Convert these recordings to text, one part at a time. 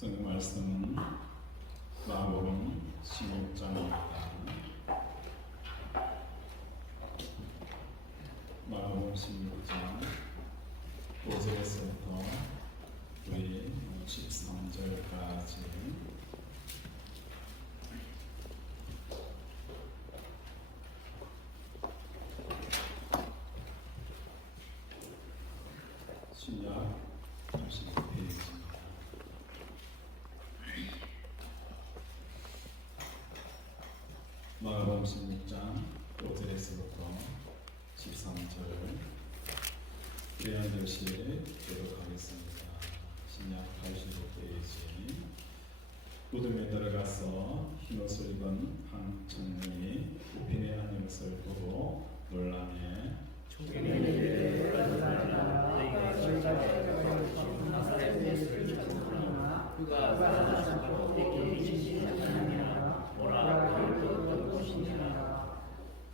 성경 말씀은 마가복음 16장입니다. 마가복음 16장 5절에서부터 우리 13절까지 신약 30페이지입니다. 마가복음 16장 5절에서부터 13절 우리 한절씩 교독하겠습니다. 신약 85페이지. 무덤에 들어가서 흰옷을 입은 한 청년이 우편에 앉은 것을 보고 놀라매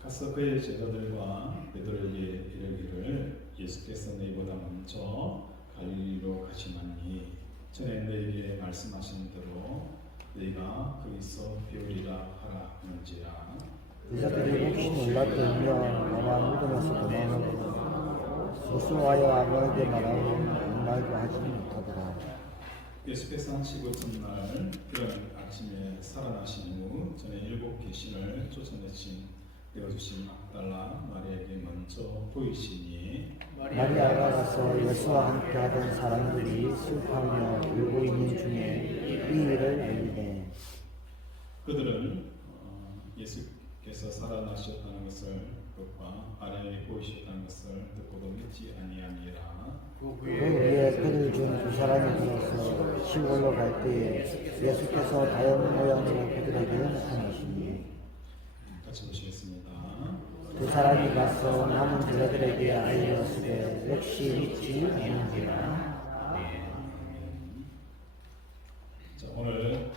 가서 그의 제자들과 베드로에게 이르기를 예수께서 너희보다 먼저 갈릴리로 가시나니 전에 너희에게 말씀하신 대로 너희가 거기서 배우리라 하라 하는지라. 제자들이 혹시 놀랐더며 아마 무덤에서 도망하고 스스로하여 아버지에게 말하고 말도 하지 못하더라. 예수께서 하시고 첫날 그런 아침에 살아나신 후 전에 7 귀신을 쫓아내신 되어주신 막달라 마리아에게 먼저 보이시니 마리아가 가서 예수와 함께 하던 사람들이 슬퍼하며 울고 있는 중에 이 일을 알리되 그들은 예수께서 살아나셨다는 것을 그것과 아내에게 보이셨다는 것을 듣고도 믿지 아니하니라. 그 후에 그들 중 2 사람이 들어서 시골로 갈 때에 예수께서 다연 모양으로 그들에게 나타나시니 같이 보시겠습니다. 2 사람이 가서 남은 제자들에게 알렸으되 역시 믿지 않는지라. 자, 오늘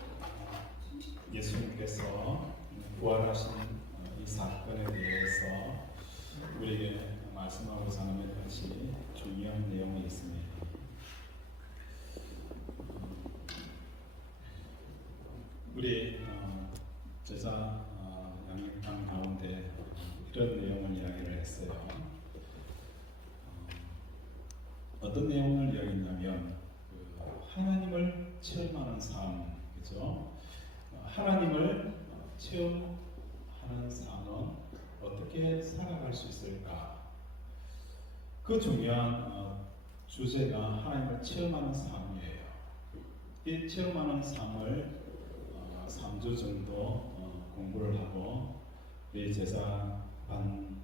예수님께서 부활하신 이 사건에 대해서 우리에게 말씀하고자 하는 몇 가지 중요한 내용이 있습니다. 우리 제자 양육강 가운데 이런 내용을 이야기를 했어요. 어떤 내용을 이야기했냐면 하나님을 체험하는 삶, 그죠? 하나님을 체험하는 삶은 어떻게 살아갈 수 있을까? 그 중요한 주제가 하나님을 체험하는 삶이에요. 이 체험하는 삶을 3주 정도 공부를 하고 우리 제자 반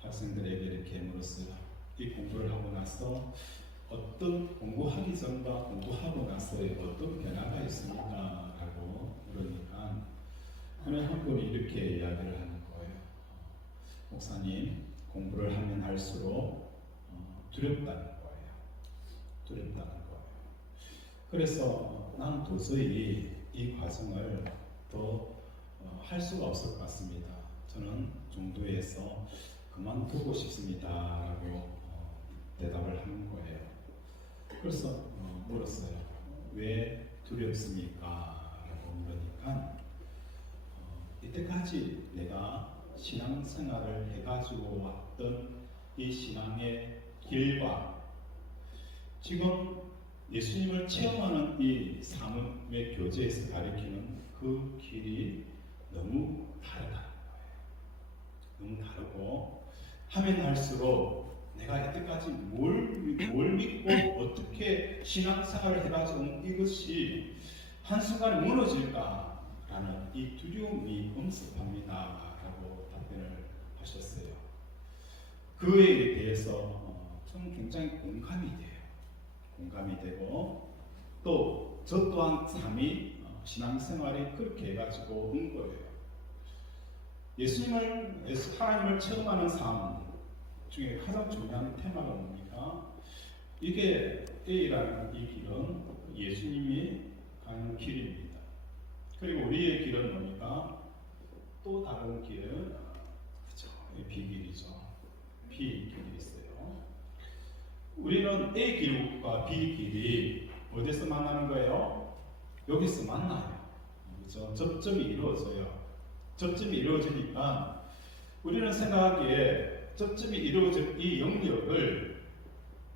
학생들에게 이렇게 물었어요. 이 공부를 하고 나서 어떤 공부하기 전과 공부하고 나서의 어떤 변화가 있습니까? 라고 물으니까 한 분이 이렇게 이야기를 하는 거예요. 목사님, 공부를 하면 할수록 두렵다는 거예요. 두렵다는 거예요. 그래서 나는 도저히 이 과정을 더 할 수가 없을 것 같습니다. 저는 종도에서 그만두고 싶습니다. 라고 대답을 하는 거예요. 그래서 물었어요. 왜 두렵습니까? 라고 물으니까 이때까지 내가 신앙생활을 해가지고 왔던 이 신앙의 길과 지금 예수님을 체험하는 이 삶의 교제에서 가리키는 그 길이 너무 다르다는 거예요. 너무 다르고 하면 할수록 내가 이때까지 뭘 믿고 어떻게 신앙생활을 해가지고 이것이 한순간에 무너질까라는 이 두려움이 엄습합니다 라고 답변을 하셨어요. 그에 대해서 저는 굉장히 공감이 돼요. 공감이 되고 또 저 또한 삶이 신앙생활이 그렇게 해가지고 온 거예요. 하나님을 체험하는 삶 중에 가장 중요한 테마가 뭡니까? 이게 A라는 이 길은 예수님이 가는 길입니다. 그리고 우리의 길은 뭡니까? 또 다른 길은 그죠? B길이죠. B 길이 있어요. 우리는 A 길과 B 길이 어디서 만나는 거예요? 여기서 만나요. 그렇죠? 접점이 이루어져요. 접점이 이루어지니까 우리는 생각하기에 접점이 이루어진 이 영역을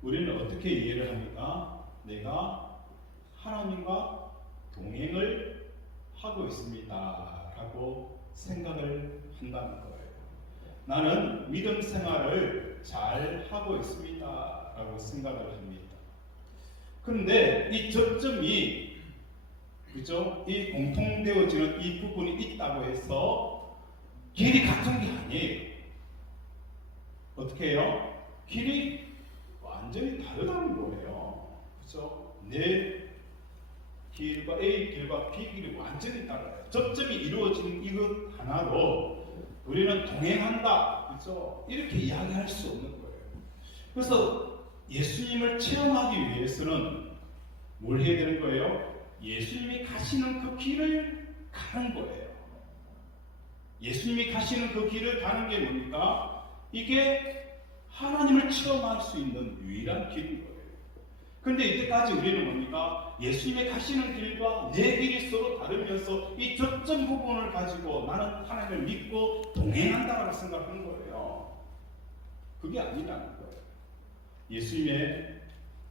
우리는 어떻게 이해를 합니까? 내가 하나님과 동행을 하고 있습니다 라고 생각을 한다는 거예요. 나는 믿음 생활을 잘 하고 있습니다 라고 생각을 합니다. 그런데 이 접점이, 그죠? 이 공통되어지는 이 부분이 있다고 해서 길이 같은 게 아니에요. 어떻게 해요? 길이 완전히 다르다는 거예요. 그죠? 내 길과 A 길과 B 길이 완전히 달라요. 접점이 이루어지는 이것 하나로 우리는 동행한다, 그죠? 이렇게 이야기할 수 없는 거예요. 그래서 예수님을 체험하기 위해서는 뭘 해야 되는 거예요? 예수님이 가시는 그 길을 가는 거예요. 예수님이 가시는 그 길을 가는 게 뭡니까? 이게 하나님을 체험할 수 있는 유일한 길인 거예요. 그런데 이때까지 우리는 뭡니까? 예수님이 가시는 길과 내 길이 서로 다르면서 이 접점 부분을 가지고 나는 하나님을 믿고 동행한다고 생각하는 거예요. 그게 아니라는 거예요.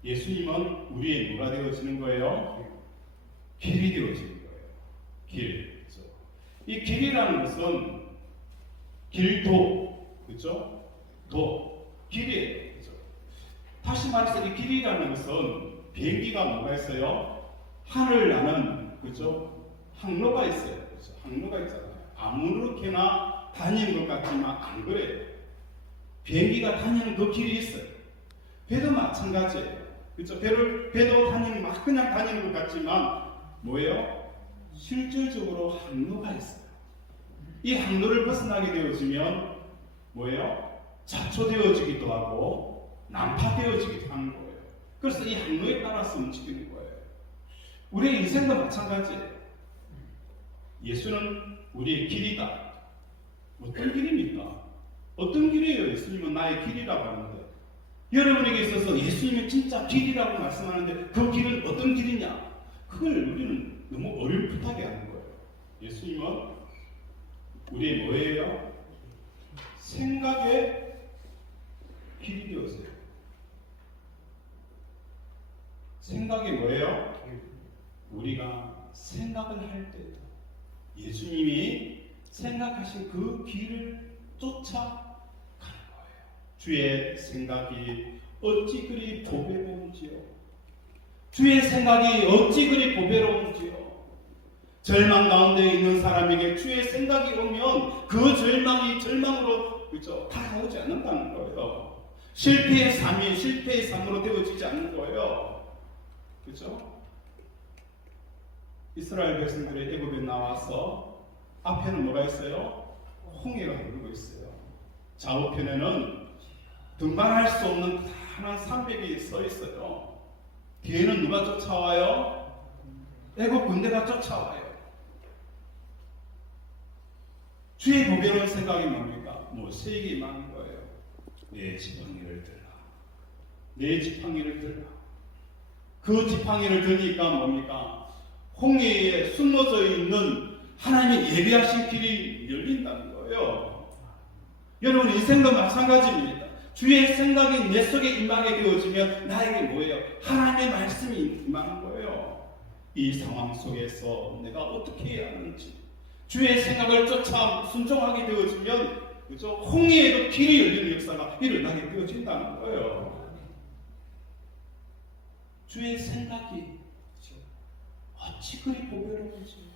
예수님은 우리의 뭐가 되어지는 거예요? 길이 되어지는 거예요. 길. 그렇죠? 이 길이라는 것은 길도, 그렇죠? 도, 길이에요. 그렇죠? 다시 말해서 이 길이라는 것은 비행기가 뭐가 있어요? 하늘 나는, 그렇죠? 항로가 있어요. 그렇죠? 항로가 있잖아요. 아무렇게나 다니는 것 같지만 안 그래요. 비행기가 다니는 그 길이 있어요. 배도 마찬가지예요. 그렇죠? 배도 막 그냥 다니는 것 같지만 뭐예요? 실질적으로 항로가 있어요. 이 항로를 벗어나게 되어지면 뭐예요? 자초되어지기도 하고 난파되어지기도 하는 거예요. 그래서 이 항로에 따라서 움직이는 거예요. 우리의 인생도 마찬가지예요. 예수는 우리의 길이다. 어떤 길입니까? 어떤 길이에요? 예수님은 나의 길이라고 하는데, 여러분에게 있어서 예수님이 진짜 길이라고 말씀하는데 그 길은 어떤 길이냐? 그걸 우리는 너무 어림풋하게 하는 거예요. 예수님은 우리의 뭐예요? 생각의 길이 되었어요. 생각이 뭐예요? 우리가 생각을 할 때 예수님이 생각하신 그 길을 쫓아가는 거예요. 주의 생각이 어찌 그리 보배로운지요. 주의 생각이 어찌 그리 보배로운지요. 절망 가운데 있는 사람에게 주의 생각이 오면 그 절망이 절망으로, 그렇죠? 다가오지 않는다는 거예요. 실패의 삶이 실패의 삶으로 되어지지 않는 거예요. 그렇죠? 이스라엘 백성들의 애굽에 나와서 앞에는 뭐가 있어요? 홍해가 흐르고 있어요. 좌우편에는 등반할 수 없는 다양한 산맥이 서 있어요. 뒤에는 누가 쫓아와요? 애굽 군대가 쫓아와요. 주의 보배로운 생각이 뭡니까? 뭐 세 개이 많은 거예요. 내 지팡이를 들라. 내 지팡이를 들라. 그 지팡이를 드니까 뭡니까? 홍해에 숨어져 있는 하나님의 예비하신 길이 열린다는 거예요. 여러분 인생도 마찬가지입니다. 주의 생각이 내 속에 임하게 되어지면 나에게 뭐예요? 하나님의 말씀이 임하는 거예요. 이 상황 속에서 내가 어떻게 해야 하는지 주의 생각을 쫓아 순종하게 되어지면, 그죠? 홍해에도 길이 열리는 역사가 일어나게 되어진다는 거예요. 주의 생각이 어찌 그리 보배로운지.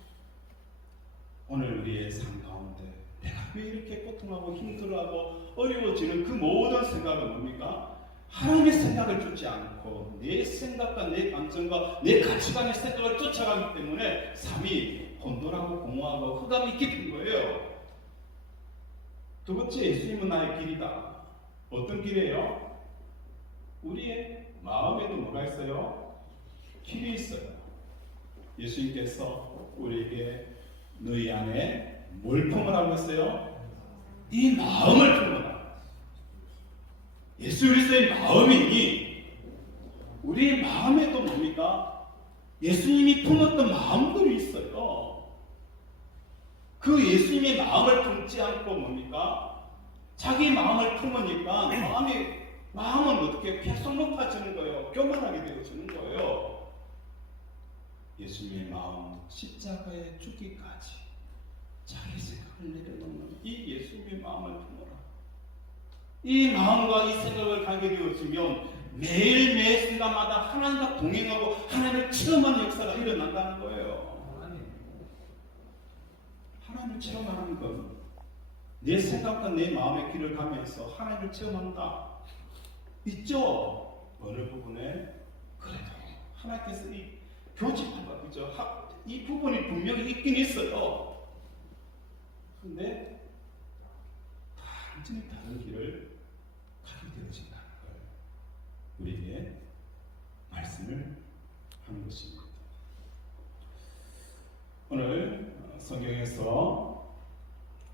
오늘 우리의 삶 가운데 내가 왜 이렇게 고통하고 힘들어하고 어려워지는 그 모든 생각은 뭡니까? 하나님의 생각을 쫓지 않고 내 생각과 내 감정과 내 가치관의 생각을 쫓아가기 때문에 삶이 혼돈하고 공허하고 흑암이 깊은 거예요. 두 번째, 예수님은 나의 길이다. 어떤 길이에요? 우리의 마음에도 뭐가 있어요? 길이 있어요. 예수님께서 우리에게 너희 안에 뭘 품으라고 했어요? 이 마음을 품으라. 예수 그리스도의 마음이니 우리의 마음에도 뭡니까? 예수님이 품었던 마음들이 있어요. 그 예수님의 마음을 품지 않고 뭡니까? 자기 마음을 품으니까 마음은 어떻게 계속 높아지는 거예요. 교만하게 되어지는 거예요. 예수님의 마음 십자가에 죽기까지 자기 생각을 내려놓는 이 예수님의 마음을 품어라. 이 마음과 이 생각을 가게 되어지면 매일매일 순간마다 하나님과 동행하고 하나님을 체험하는 역사가 일어난다는 거예요. 하나님을 체험하는 건 내 생각과 내 마음의 길을 가면서 하나님을 체험한다. 있죠? 어느 부분에 그래도 하나님께서 이 교집합과 그죠? 이 부분이 분명히 있긴 있어요. 근데 완전히 다른 길을 가게 되어진다는 걸 우리에게 말씀을 하는 것입니다. 오늘 성경에서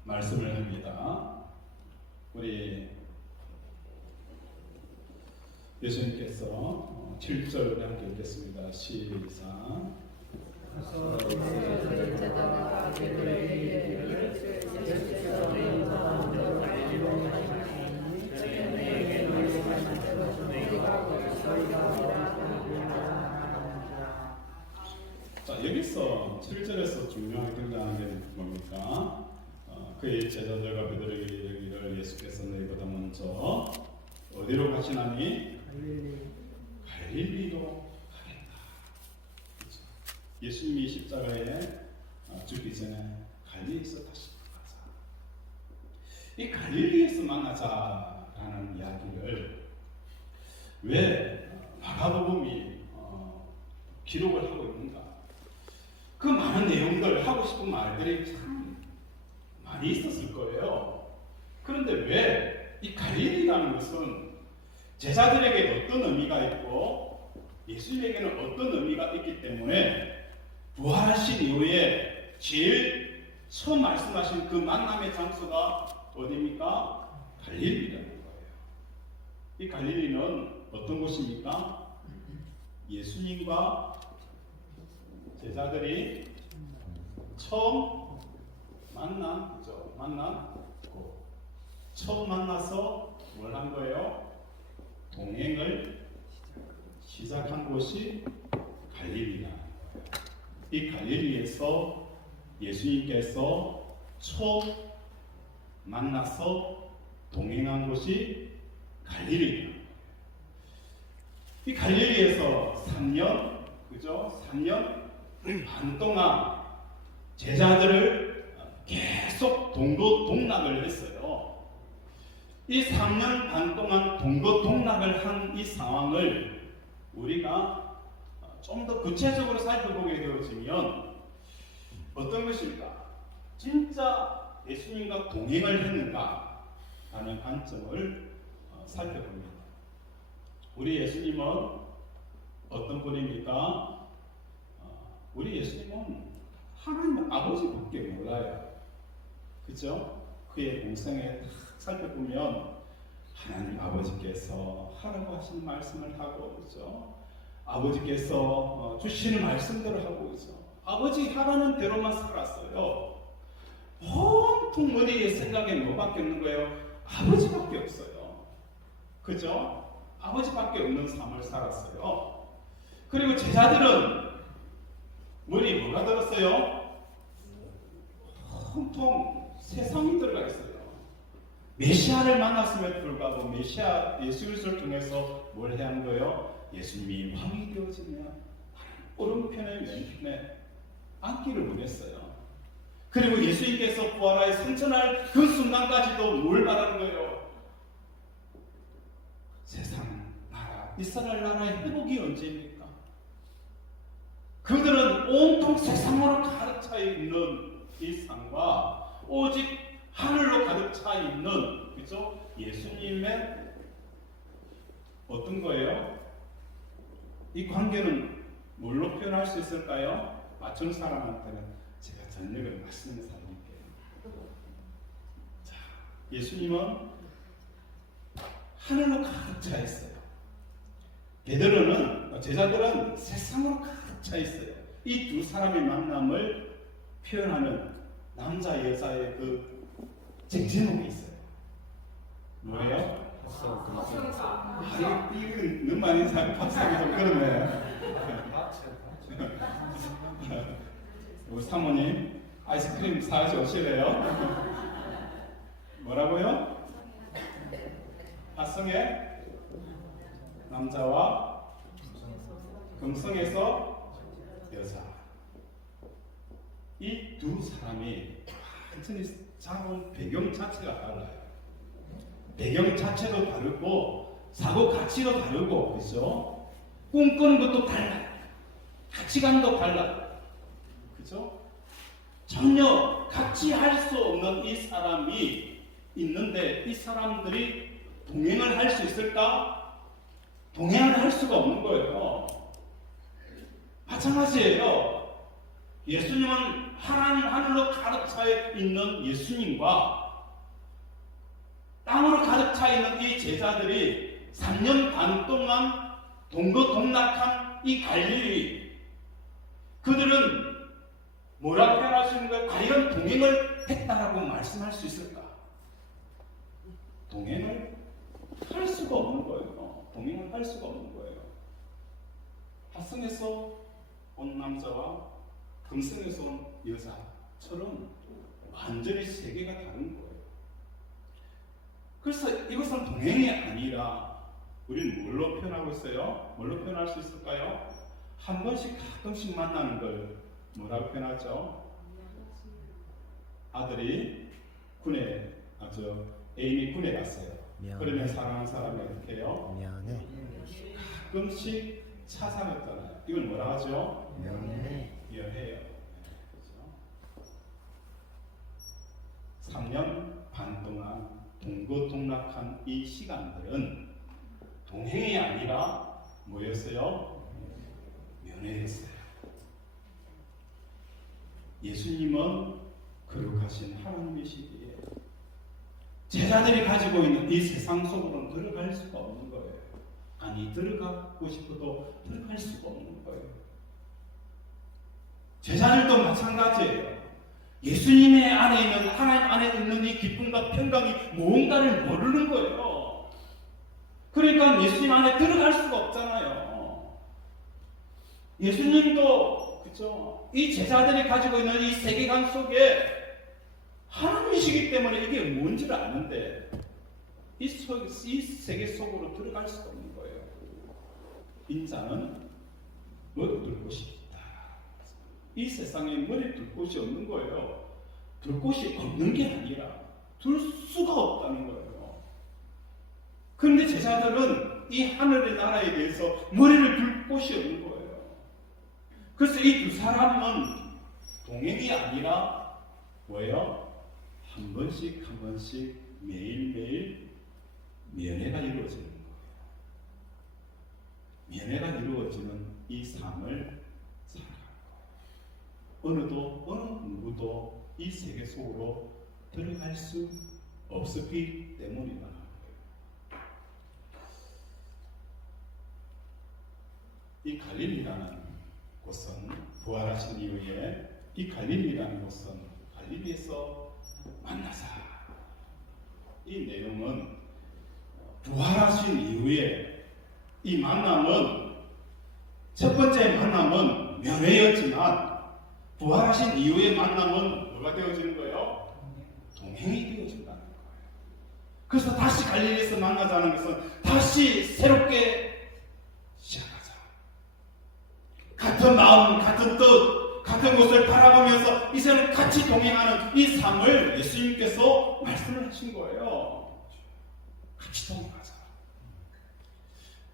말씀을 합니다. 우리 예수님께서 7절 함께 읽겠습니다. 시작. 자, 여기서 7절에서 중요하게 등장하는 게 뭡니까? 그의 제자들과 베드로에게 이르기를 예수께서 너희보다 먼저 어디로 가시나니? 갈릴리로 가겠다. 그렇죠? 예수님이 십자가에 죽기 전에 갈릴리에서 다시 만나자. 이 갈릴리에서 만나자라는 이야기를 왜 마가복음이 기록을 하고 있는가? 그 많은 내용들, 하고 싶은 말들이 참 많이 있었을 거예요. 그런데 왜 이 갈릴리라는 것은 제자들에게 어떤 의미가 있고 예수님에게는 어떤 의미가 있기 때문에 부활하신 이후에 제일 처음 말씀하신 그 만남의 장소가 어디입니까? 갈릴리라는 거예요. 이 갈릴리는 어떤 곳입니까? 예수님과 제자들이 처음 만난 곳. 처음 만나서 뭘 한 거예요? 동행을 시작한 곳이 갈릴리라는 거예요. 이 갈릴리에서 예수님께서 처음 만나서 동행한 곳이 갈릴리입니다. 이 갈릴리에서 3년, 그죠? 3년 반 동안 제자들을 계속 동거동락을 했어요. 이 3년 반 동안 동거동락을 한 이 상황을 우리가 좀 더 구체적으로 살펴보게 되어지면 어떤 것일까? 진짜 예수님과 동행을 했는가? 라는 관점을 살펴봅니다. 우리 예수님은 어떤 분입니까? 우리 예수님은 하나님 아버지밖에 몰라요. 그죠? 그의 공생에 살펴보면 하나님 아버지께서 하라고 하시는 말씀을 하고 있죠. 아버지께서 주시는 말씀대로 하고 있죠. 아버지 하라는 대로만 살았어요. 온통 머리에 생각에 뭐밖에 없는 거예요? 아버지밖에 없어요. 그죠? 아버지밖에 없는 삶을 살았어요. 그리고 제자들은 머리에 뭐가 들었어요? 온통 세상이 들어가 있어요. 메시아를 만났음에도 불구하고 메시아 예수 그리스도를 통해서 뭘 해야 하는 거예요? 예수님이 왕이 되어지면 오른편에 왼편에 앉기를 원했어요. 그리고 예수님께서 부활하여 승천할 그 순간까지도 뭘 말하는 거예요? 세상 나라 이스라엘 나라의 회복이 언제입니까? 그들은 온통 세상으로 가득 차 있는 이 삶과 오직 하늘로 가득 차 있는, 그죠? 예수님의 어떤 거예요? 이 관계는 뭘로 표현할 수 있을까요? 맞춘 사람한테는 제가 전력을 마시는 사람일게요. 자, 예수님은 하늘로 가득 차 있어요. 제자들은 세상으로 가득 차 있어요. 이 두 사람의 만남을 표현하는 남자 여자의 그 제목이 있어요. 뭐예요? 이건 너무 많은 사람 박사기 좀 그러네. 우리 사모님 아이스크림 사가지고 오실래요? 뭐라고요? 합성의 남자와 금성에서 여자. 이 두 사람이 완전히 사는 배경 자체가 달라요. 배경 자체도 다르고 사고 가치도 다르고 그렇죠? 꿈꾸는 것도 달라요. 가치관도 달라요. 그렇죠? 전혀 같이 할 수 없는 이 사람이 있는데 이 사람들이 동행을 할 수 있을까? 동행을 할 수가 없는 거예요. 마찬가지예요. 예수님은 하늘로 가득 차 있는 예수님과 땅으로 가득 차 있는 이 제자들이 3년 반 동안 동거동락한 이 갈릴리, 그들은 뭐라고 표현하시는 거예요? 과연 동행을 했다라고 말씀할 수 있을까? 동행을 할 수가 없는 거예요. 동행을 할 수가 없는 거예요. 합성에서 온 남자와 금성에서 온 여자처럼 완전히 세계가 다른 거예요. 그래서 이것은 동행이 아니라 우리는 뭘로 표현하고 있어요? 뭘로 표현할 수 있을까요? 한 번씩 가끔씩 만나는 걸 뭐라고 표현하죠? 아들이 애인이 군에 갔어요. 미안해. 그러면 사랑하는 사람이 어떻게 해요? 미안해. 가끔씩 찾아갔잖아요. 이걸 뭐라 하죠? 미안해. 미안해요. 그렇죠? 3년 반 동안 동거동락한 이 시간들은 동행이 아니라 뭐였어요? 면회였어요. 예수님은 거룩하신 하나님이시기에 제자들이 가지고 있는 이 세상 속으로는 들어갈 수가 없는 거예요. 아니, 들어가고 싶어도 들어갈 수가 없는 거예요. 제자들도 마찬가지예요. 예수님의 안에 있는, 하나님 안에 있는 이 기쁨과 평강이 무언가를 모르는 거예요. 그러니까 예수님 안에 들어갈 수가 없잖아요. 예수님도 그죠? 이 제자들이 가지고 있는 이 세계관 속에 하나님이시기 때문에 이게 뭔지를 아는데 이 세계 속으로 들어갈 수가 없는 거예요. 인자는 머리 둘 곳이 있다. 이 세상에 머리 둘 곳이 없는 거예요. 둘 곳이 없는 게 아니라 둘 수가 없다는 거예요. 그런데 제자들은 이 하늘의 나라에 대해서 머리를 둘 곳이 없는 거예요. 그래서 이 두 사람은 동행이 아니라 뭐예요? 한 번씩 한 번씩 매일매일 면회가 이루어지는 거예요. 면회가 이루어지는 이 삶을 살아가는 거예요. 어느 누구도 이 세계 속으로 들어갈 수 없었기 때문이라는 거예요. 이 갈릴리라는 곳은 부활하신 이후에 이 갈릴리라는 곳은 갈릴리에서 만나자. 이 내용은 부활하신 이후에 이 만남은 첫 번째 만남은 면회였지만 부활하신 이후의 만남은 뭐가 되어지는 거예요? 동행이 되어진다는 거예요. 그래서 다시 갈릴리에서 만나자는 것은 다시 새롭게 시작하자. 같은 마음, 같은 뜻, 같은 곳을 바라보면서 이제는 같이 동행하는 이 삶을 예수님께서 말씀을 하신 거예요. 같이 동행하자.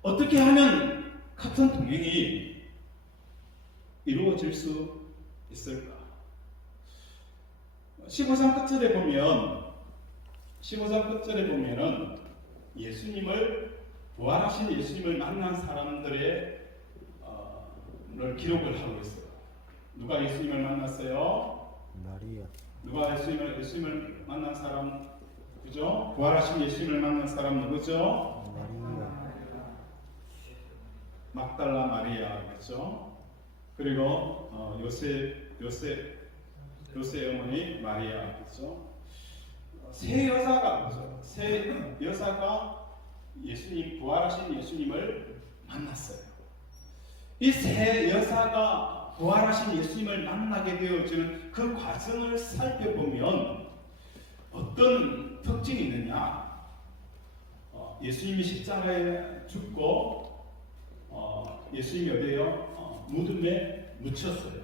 어떻게 하면 같은 동행이 이루어질 수 있을까? 15장 끝절에 보면은 예수님을 부활하신 예수님을 만난 사람들의 를 기록을 하고 있어요. 누가 예수님을 만났어요? 마리아. 누가 예수님을 만난 사람, 그죠? 부활하신 예수님을 만난 사람 누구죠? 마리아. 막달라 마리아, 그죠? 그리고 요셉의 어머니 마리아, 그렇죠? 세 여자가 그죠? 세 여자가 예수님 부활하신 예수님을 만났어요. 이 세 여자가 부활하신 예수님을 만나게 되어지는 그 과정을 살펴보면 어떤 특징이 있느냐? 예수님이 십자가에 죽고 예수님이 어디에요? 무덤에 묻혔어요.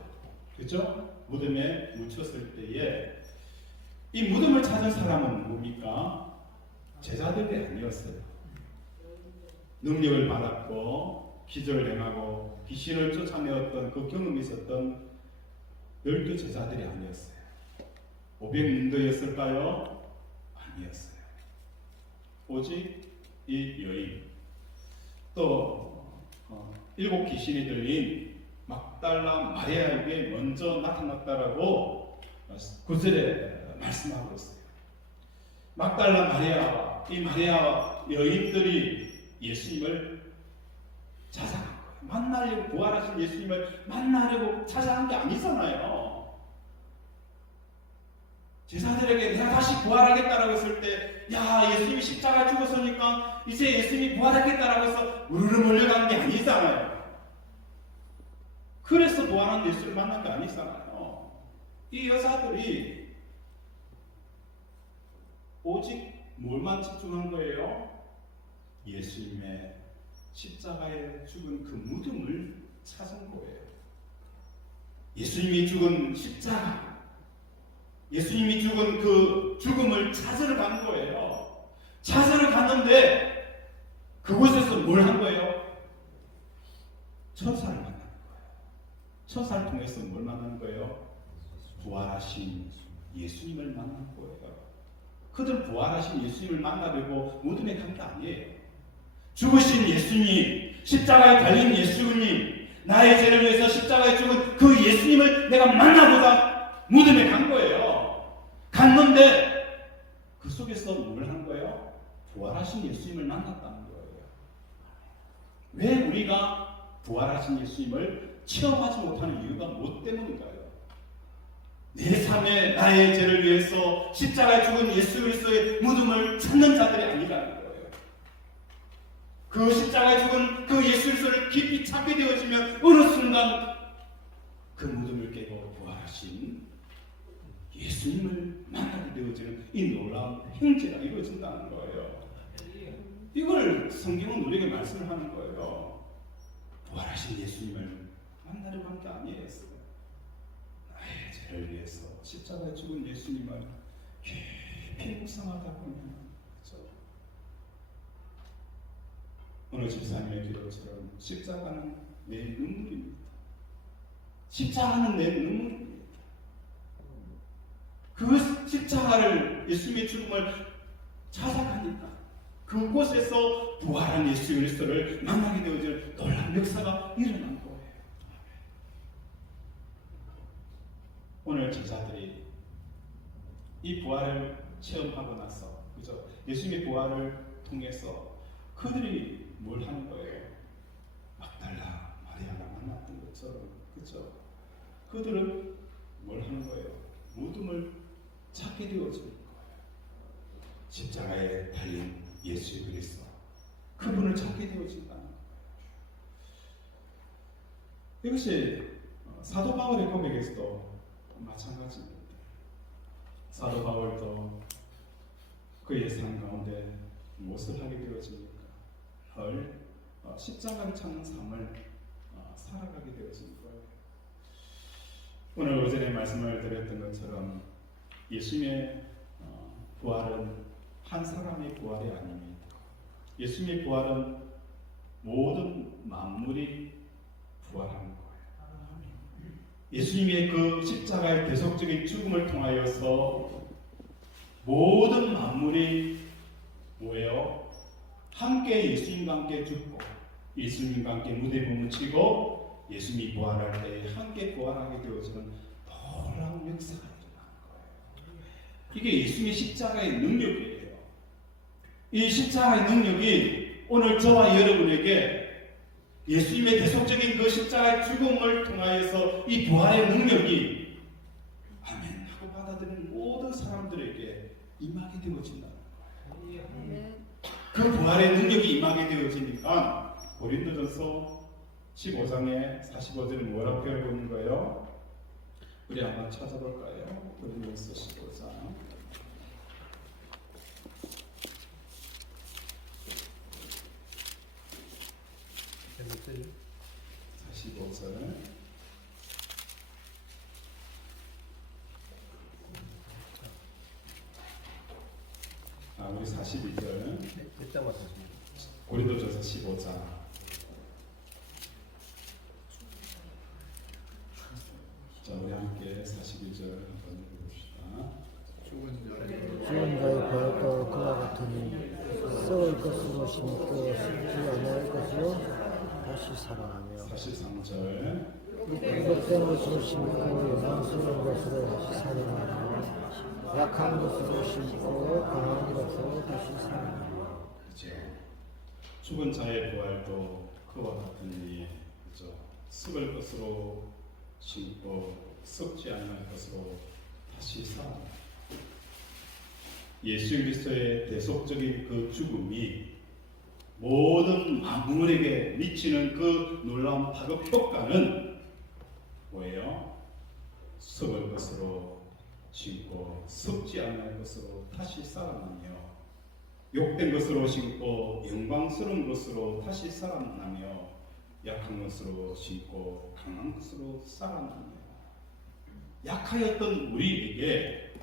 그렇죠? 무덤에 묻혔을 때에 이 무덤을 찾은 사람은 누굽니까? 제자들이 아니었어요. 능력을 받았고 기적을 행하고 귀신을 쫓아내었던 그 경험이 있었던 12 제자들이 아니었어요. 500명도였을까요? 아니었어요. 오직 이 여인, 또 7 귀신이 들린 막달라 마리아에게 먼저 나타났다라고 9절에 말씀하고 있어요. 막달라 마리아, 이 마리아 여인들이 예수님을 찾아간 거예요. 만나려고, 부활하신 예수님을 만나려고 찾아간 게 아니잖아요. 제자들에게 내가 다시 부활하겠다라고 했을 때, 야, 예수님이 십자가에 죽었으니까 이제 예수님이 부활하겠다라고 해서 우르르 몰려간 게 아니잖아요. 그래서 부활한 예수를 만난 게 아니잖아요. 이 여자들이 오직 뭘만 집중한 거예요? 예수님의 십자가에 죽은 그 무덤을 찾은 거예요. 예수님이 죽은 십자가, 예수님이 죽은 그 죽음을 찾으러 간 거예요. 찾으러 갔는데 그곳에서 뭘 한 거예요? 천사를 만나는 거예요. 천사를 통해서 뭘 만나는 거예요? 부활하신 예수님을 만난 거예요. 그들 부활하신 예수님을 만나려고 무덤에 간 게 아니에요. 죽으신 예수님, 십자가에 달린 예수님, 나의 죄를 위해서 십자가에 죽은 그 예수님을 내가 만나보다 무덤에 간 거예요. 갔는데 그 속에서 뭘 한 거예요? 부활하신 예수님을 만났다는 거예요. 왜 우리가 부활하신 예수님을 체험하지 못하는 이유가 무엇 때문인가요? 내 삶에 나의 죄를 위해서 십자가에 죽은 예수 그리스도의 무덤을 찾는 자들이 아니라는 거예요. 그 십자가에 죽은 그 예수 그리스도를 깊이 찾게 되어지면 어느 순간 그 무덤을 깨고 부활하신 예수님을 만나게 되어지는 이 놀라운 행제가 이루어진다는 거예요. 이걸 성경은 우리에게 말씀을 하는 거예요. 부활하신 예수님을 만나려고 한 게 아니에요. 나의 죄를 위해서 십자가에 죽은 예수님을 깊이 묵상하다 보면, 그렇죠? 오늘 집사님의 기도처럼 십자가는 내 눈물입니다. 십자가는 내 눈물입니다. 그 십자가를, 예수님의 죽음을 찾아가니까 그곳에서 부활한 예수 그리스도를 만나게 되어질 놀라운 역사가 일어난 거예요. 오늘 제자들이 이 부활을 체험하고 나서, 그죠? 예수님의 부활을 통해서 그들이 뭘 하는 거예요? 막달라 마리아가 만났던 것처럼, 그죠? 그들은 뭘 하는 거예요? 무덤을 찾게 되어질 거예요. 십자가에 달린 예수 그리스도, 그분을 찾게 되어진다는 거예요. 이것이 사도 바울의 고백에서도 마찬가지입니다. 사도 바울도 그의 삶 가운데 무엇을 하게 되어집니까? 늘 십자가를 찾는 삶을 살아가게 되어진 거예요. 오늘 오전에 말씀을 드렸던 것처럼 예수님의 부활은 한 사람의 부활이 아닙니다. 예수님의 부활은 모든 만물이 부활하는 거예요. 예수님의 그 십자가의 대속적인 죽음을 통하여서 모든 만물이 뭐예요? 함께 예수님과 함께 죽고 예수님과 함께 무대에 묻히고 예수님이 부활할 때 함께 부활하게 되어지는 놀라운 역사가 일어나는 거예요. 이게 예수님의 십자가의 능력이에요. 이 십자가의 능력이 오늘 저와 여러분에게 예수님의 계속적인 그 십자가의 죽음을 통하여서 이 부활의 능력이 아멘 하고 받아들이는 모든 사람들에게 임하게 되어진다. 그 부활의 능력이 임하게 되어지니까 고린도전서 15장의 45절에 뭐라고 표현하고 있는 거예요? 우리 한번 찾아볼까요? 고린도전서 15장 45절 우리 42절 고린도전서 15장 자 우리 함께 42절 한번 읽어봅시다. 죽은 자의 부활도 그와 같으니 썩을 것으로 심고 썩지 않을 것으로 다시 살아나며 43절 썩된 것으로 심고 영광스러운 것으로 다시 살아나며 약한 것으로 심고 강한 것으로 다시 살아나며. 그렇죠. 죽은 자의 부활도 그와 같으니 그렇죠. 썩을 것으로 심고 썩지 않을 것으로 다시 살아나. 예수 그리스도의 대속적인 그 죽음이 모든 만물에게 미치는 그 놀라운 파급 효과는 뭐예요? 썩을 것으로 심고 썩지 않을 것으로 다시 살아나며 욕된 것으로 심고 영광스러운 것으로 다시 살아나며 약한 것으로 심고 강한 것으로 살아나며 약하였던 우리에게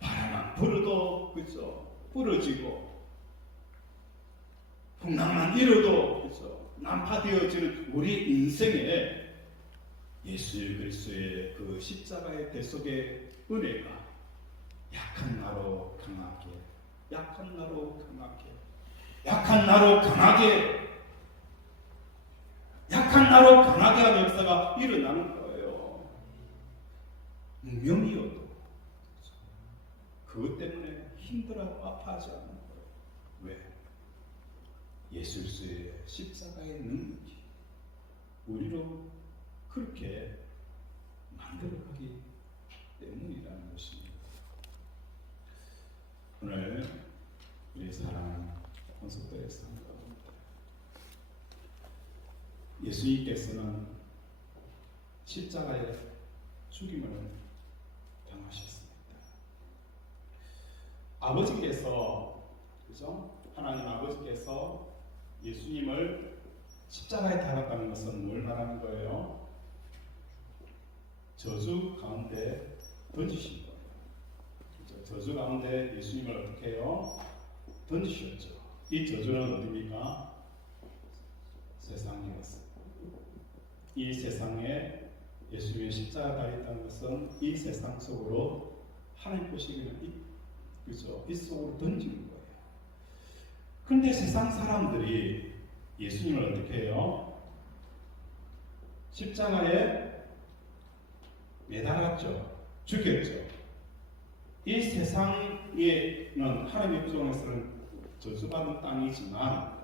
바람만 불어도 그죠 부러지고 풍랑만 일어도 그죠 난파되어지는 우리 인생에 예수 그리스도의 그 십자가의 대속의 은혜가 약한 나로 강하게 약한 나로 강하게 약한 나로 강하게 약한 나로 강하게 하는 역사가 일어나는 거예요. 무명이어도 그것 때문에 힘들어하고 아파하지 않는 거예요. 왜? 예수 그리스도의 십자가의 능력이 우리로 그렇게 만들어가기 때문이라는 것입니다. 오늘 우리 사랑하는 권속도의 성도 예수님께서는 십자가의 죽임을 당하셨습니다. 아버지께서 그죠? 하나님 아버지께서 예수님을 십자가에 달았다는 것은 뭘 말하는 거예요? 저주 가운데 던지신 거예요. 그죠? 저주 가운데 예수님을 어떻게 해요? 던지셨죠. 이 저주는 어디입니까? 세상이었어요. 이 세상에 예수님의 십자가 달렸다는 것은 이 세상 속으로 하나님 보시기에는 그죠? 이 속으로 던지는 거예요. 그런데 세상 사람들이 예수님을 어떻게 해요? 십자가에 매달았죠. 죽였죠. 이 세상에는 하나님의 백성에서는 저주받은 땅이지만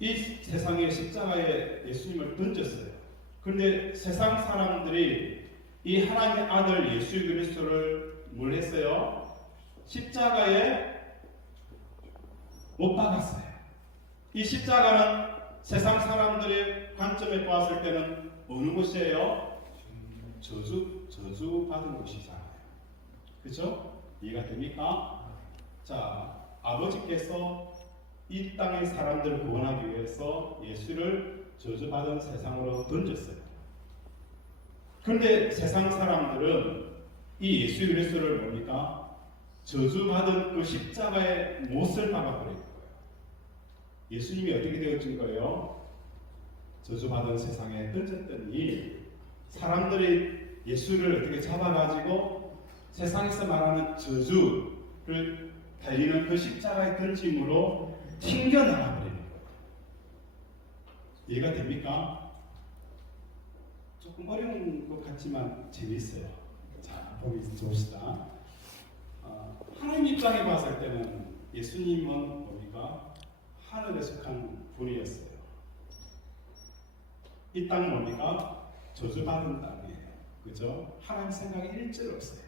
이 세상의 십자가에 예수님을 던졌어요. 그런데 세상 사람들이 이 하나님의 아들 예수 그리스도를 뭘 했어요? 십자가에 못 박았어요. 이 십자가는 세상 사람들의 관점에 보았을 때는 어느 곳이에요? 저주받은 곳이잖아요. 그렇죠? 이해가 됩니까? 자, 아버지께서 이 땅의 사람들을 구원하기 위해서 예수를 저주받은 세상으로 던졌어요. 그런데 세상 사람들은 이 예수 그리스도를 뭡니까? 저주받은 그 십자가의 못을 박아버린 거예요. 예수님이 어떻게 되어진 거예요? 저주받은 세상에 던졌더니 사람들이 예수를 어떻게 잡아가지고 세상에서 말하는 저주를 달리는 그 십자가의 던짐으로 튕겨나가버리는 거예요. 이해가 됩니까? 조금 어려운 것 같지만 재밌어요. 자, 보기 좋읍시다. 하나님 입장에 봤을 때는 예수님은 뭡니까? 하늘에 속한 분이었어요. 이 땅 뭡니까? 저주받은 땅이에요. 그죠? 하나님 생각이 일절 없어요.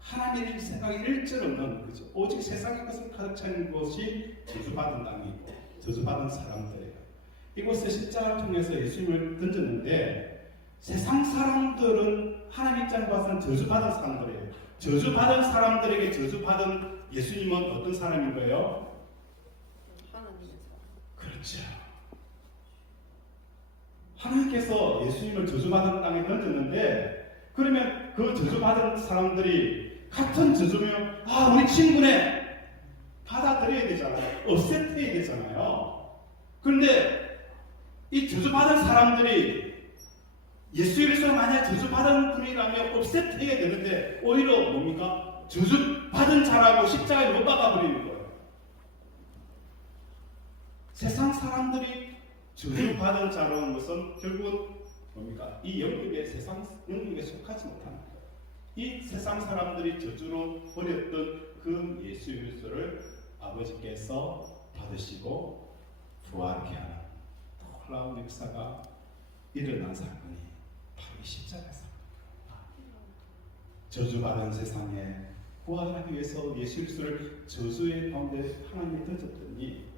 하나님의 생각이 일절 없는, 그죠? 오직 세상의 것을 가득 차는 것이 저주받은 땅이고 저주받은 사람들이에요. 이곳에 십자가를 통해서 예수님을 던졌는데 세상 사람들은 하나님 입장에 봐서는 저주받은 사람들이에요. 저주받은 사람들에게 저주받은 예수님은 어떤 사람인 거예요? 하나님의 사람. 그렇죠. 하나님께서 예수님을 저주받은 땅에 던졌는데, 그러면 그 저주받은 사람들이 같은 저주면 우리 친구네 받아들여야 되잖아요. 없애야 되잖아요. 그런데 이 저주받은 사람들이 예수 그리스도 만약 저주받은 분이라면 없애야 되는데 오히려 뭡니까? 저주받은 자라고 십자가에 못 박아버리는 거예요. 세상 사람들이 저주받은 자라는 것은 결국은 뭡니까? 이 영역에 세상 영역에 속하지 못하는 거예요. 이 세상 사람들이 저주로 버렸던 그 예수 그리스도를 아버지께서 받으시고 부활케 하는 놀라운 역사가 일어난 사건이 바로 이 십자가 사건입니다. 저주받은 세상에 부활하기 위해서 예수 그리스도를 저주의 가운데 하나님이 던졌더니,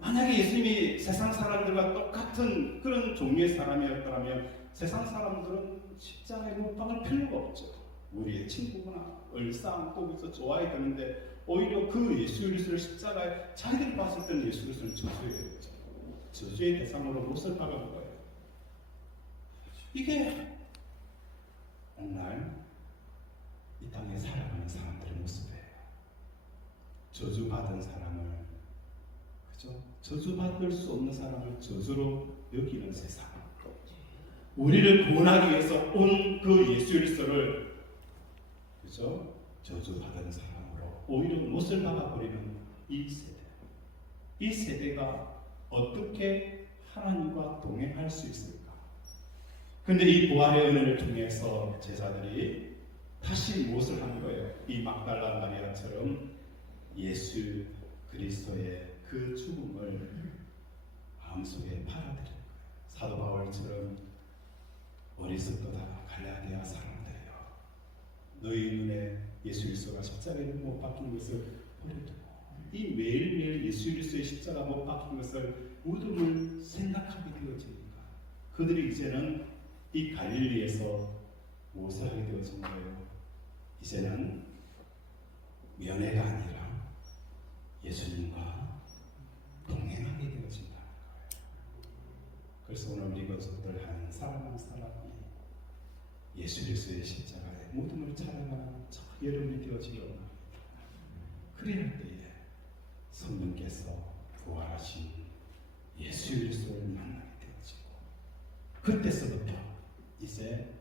만약에 예수님이 세상 사람들과 똑같은 그런 종류의 사람이었다면 세상 사람들은 십자가에 못 박을 필요가 없죠. 우리의 친구구나 얼싸안고 있어 좋아야 되는데 오히려 그 예수 그리스도를 십자가에 자기들이 봤을 때는 예수 그리스도를 저주해야 되죠. 저주의 대상으로 못을 박은 거예요. 이게 오늘 이 땅에 살아가는 사람들의 모습이에요. 저주받은 사람을, 그죠? 저주받을 수 없는 사람을 저주로 여기는 세상. 우리를 구원하기 위해서 온 그 예수 그리스도를, 그죠? 저주받은 사람으로 오히려 못을 박아버리는 이 세대. 이 세대가 어떻게 하나님과 동행할 수 있을까? 근데 이 부활의 은혜를 통해서 제자들이 다시 무엇을 한 거예요? 이 막달라 마리아처럼 예수 그리스도의 그 죽음을 마음속에 받아들인 거예요. 사도 바울처럼 어리석도다 갈라디아 사람들이여, 너희 눈에 예수 그리스도가 십자가에 못 박힌 것을 버려두고 이 매일매일 예수 그리스도의 십자가 못 박힌 것을 무덤을 생각하게 되어지니까 그들이 이제는 이 갈릴리에서 무엇을 하게 되어진 거예요? 이제는 면회가 아니라 예수님과 동행하게 되어진다는 거예요. 그래서 오늘 우리 것들 한 사람 한 사람이 예수 그리스도의 십자가에 무덤을 찾아가는 저 여러분이 되어지기를 원합니다. 그래야 때에 성령께서 부활하신 예수 그리스도를 만나게 되어지고, 그때서부터 이제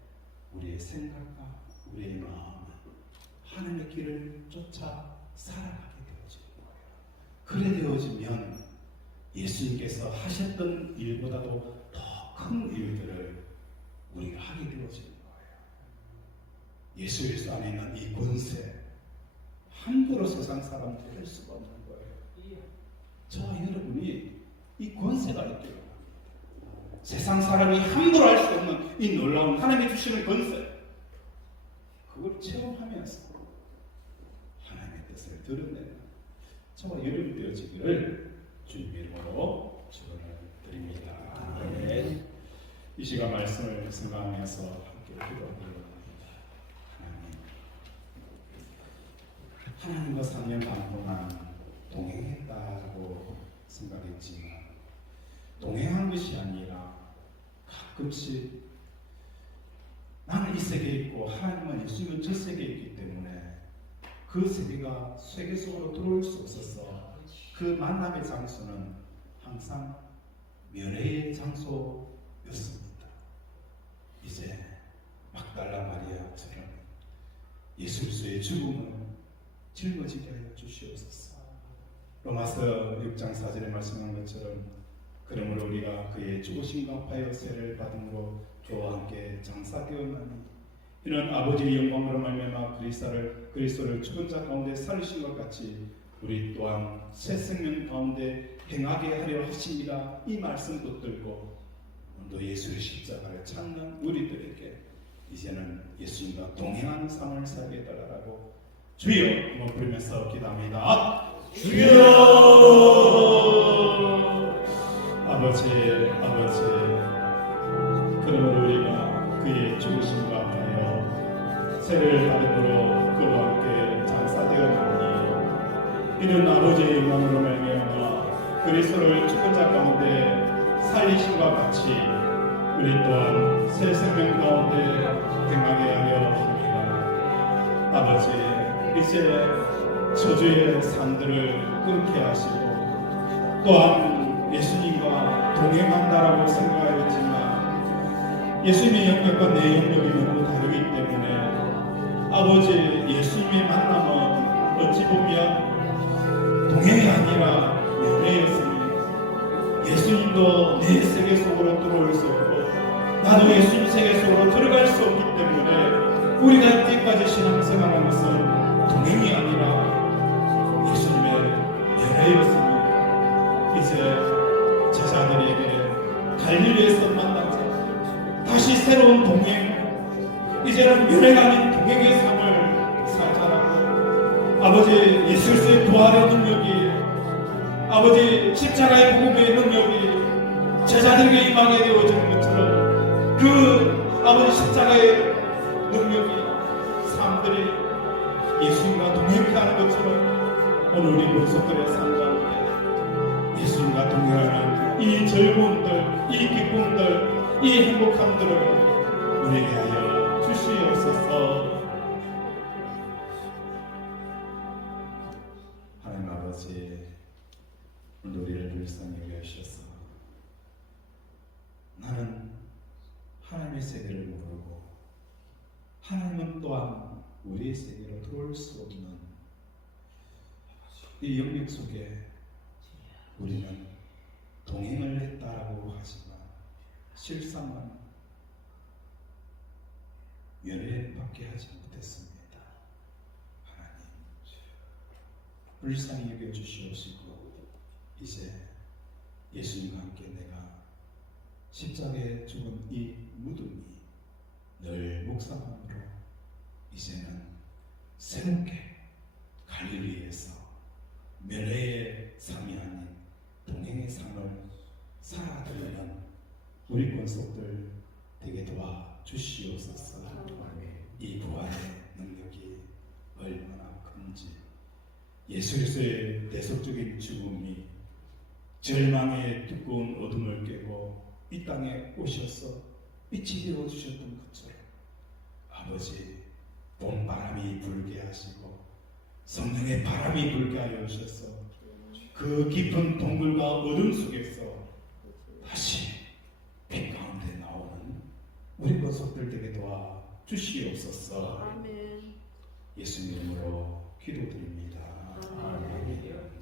우리의 생각과 우리의 마음은 하늘의 길을 쫓아 살아가게 되어지는 거예요. 그래 되어지면 예수님께서 하셨던 일보다도 더 큰 일들을 우리가 하게 되어지는 거예요. 예수 그리스도 안에 있는 이 권세, 함부로 세상 사람들이 할 수가 없는 거예요. 저와 여러분이 이 권세가 있기를 합니다. 세상 사람이 함부로 할 수 없는 이 놀라운 하나님이 주시는 권세, 그걸 체험하면서 하나님의 뜻을 드러내는 저와 여러분이 되어지기를 주님의 이름으로 축원을 드립니다. 아멘. 이 시간 말씀을 생각하면서 함께 기도하기를 원합니다. 하나님과 3년 반 동안 동행했다고 생각했지만 동행한 것이 아니라 가끔씩 나는 이 세계에 있고 하나님은 예수님은 저 세계에 있기 때문에 그 세계가 세계 속으로 들어올 수 없어서 그 만남의 장소는 항상 면회의 장소였습니다. 이제 막달라 마리아처럼 예수 그리스도의 죽음을 짊어지게 하여 주시옵소서. 로마서 6장 4절에 말씀한 것처럼 그러므로 우리가 그의 죽으심과 파여세를 받음으로 그와 함께 장사되었나니 이는 아버지의 영광으로 말미암아 그리스도를 죽은 자 가운데 살리신 것 같이 우리 또한 새 생명 가운데 행하게 하려 하십니다. 이 말씀 붙들고 또 예수의 십자가를 찾는 우리들에게 이제는 예수님과 동행하는 삶을 살게 해달라고 주여 한번 부르면서 기도합니다. 주여 아버지 그러므로 우리가 그의 죽으심과 하여 세를 받음으로 그와 함께 장사되었나니 이는 아버지의 영광으로 말미암아 그리스도를 죽은 자 가운데 살리심과 같이 우리 또한 새 생명 가운데 행하게 하려 합니다. 아버지 이제 저주의 산들을 끊게 하시고 또한 예수님과 동행한다라고 생각하였지만 예수님의 영역과 내 영역이 너무 다르기 때문에 아버지 예수님의 만남은 어찌 보면 동행이 아니라 면회였습니다. 예수님도 내 세계 속으로 들어올 수 없고 나도 예수님 세계 속으로 들어갈 수 없기 때문에 우리가 이때까지 신앙생활하는 것은 동행이 아니라 예수님의 면회였습니다. 이제 제자들에게 갈릴리에서 만난 자 다시 새로운 동행 이제는 면회가 아닌 동행의 삶을 살자라고 아버지 예수 그리스도의 부활의 능력이 아버지 십자가의 복음의 능력이 제자들에게 임하게 되어지는 것처럼 그 아버지 십자가의 능력이 사람들이 예수님과 동행케 하는 것처럼 오늘 우리 모습들의 삶 가운데 예수님과 동행하는 이 즐거움들, 이 기쁨들, 이 행복함들을 우리에게 하여 주시옵소서. 하나님 아버지 오늘 우리를 불쌍히 여기셔서 나는 하나님의 세계를 모르고 하나님은 또한 우리의 세계로 들어올 수 없는 이 영역 속에 우리는 동행을 했다라고 하지만 실상은 면회밖에 하지 못했습니다. 하나님 불쌍히 여겨주시옵시고 이제 예수님과 함께 내가 십자가에 죽은 이 무덤이 늘 묵상함으로 이제는 새롭게 갈릴리에서 면회의 삶이 아닌 동행의 삶을 살아드리는 우리 권속들 되게 도와주시옵소서. 이 부활의 능력이 얼마나 큰지 예수 그리스도의 대속적인 죽음이 절망의 두꺼운 어둠을 깨고 이 땅에 오셔서 빛이 되어주셨던 것처럼 아버지 봄바람이 불게 하시고 성령의 바람이 불게 하여 주셔서 그 깊은 동굴과 어둠 속에서 다시 빛 가운데 나오는 우리 권속들 되게 도와 주시옵소서. 아멘. 예수님 이름으로 기도드립니다. 아멘.